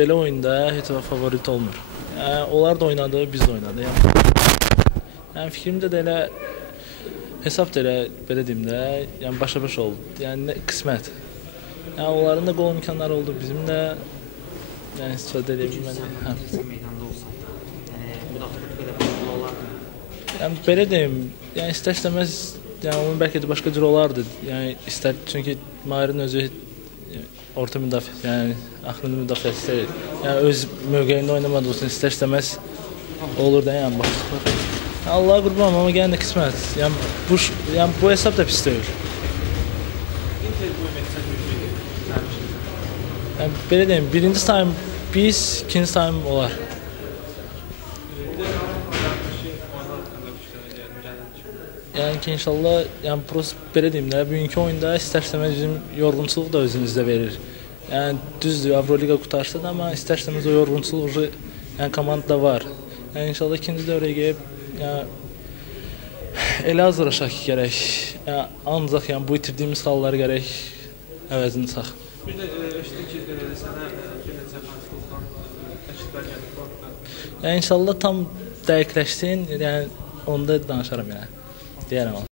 belə oyunda heç vaxt favorit olmur. Yəni, onlar da oynadı, biz də oynadı. Yəni fikrimdə də elə hesab da elə belə deyim də, yəni başa-baş oldu. Yəni qismət. Yəni onların da qol imkanları oldu, bizim də yəni istifadə edə bilmədik. Meydanda olsaydı, yəni müdafiə qədər başarılı olardı. Yəni belə deyim, yəni istər-istəməz, yəni onun bəlkə də başqa cür olardı. Yəni çünki Mahir'in özü orta müdafiə, yəni axırıncı müdafiəçisi. Yəni öz mövqeyində oynamadığı üçün istər-istəməz olur da, yəni başlıqlar. Allah'a qurban, amma yenə də qismət. Yəni bu hesab da pis deyil. Inter bu məqsəd yüzüydü. Yəni belə deyim, birinci time biz, ikinci time onlar. Yəni ki, inşallah, yəni prosta belə deyim də, bugünkü oyunda istər-istəməz bizim yorğunçuluq da özümüzdə verir. Yəni düzdür, Avroliqa qurtarsa da, amma istər-istəməz o yorğunçuluq yəni komandada var. Yəni inşallah ikinci dövrəyə gəlib, yəni elə hazırlaşaq ki, gərək. Yəni ancaq yəni bu itirdiyimiz halları gərək əvəzini çıxaq. Bir də eşitdik ki, sənə bir neçə fançılıqdan təkliflər gəlib. Yəni inşallah tam dəqiqləşsin, yəni onda danışaram yəni. Deyərəm.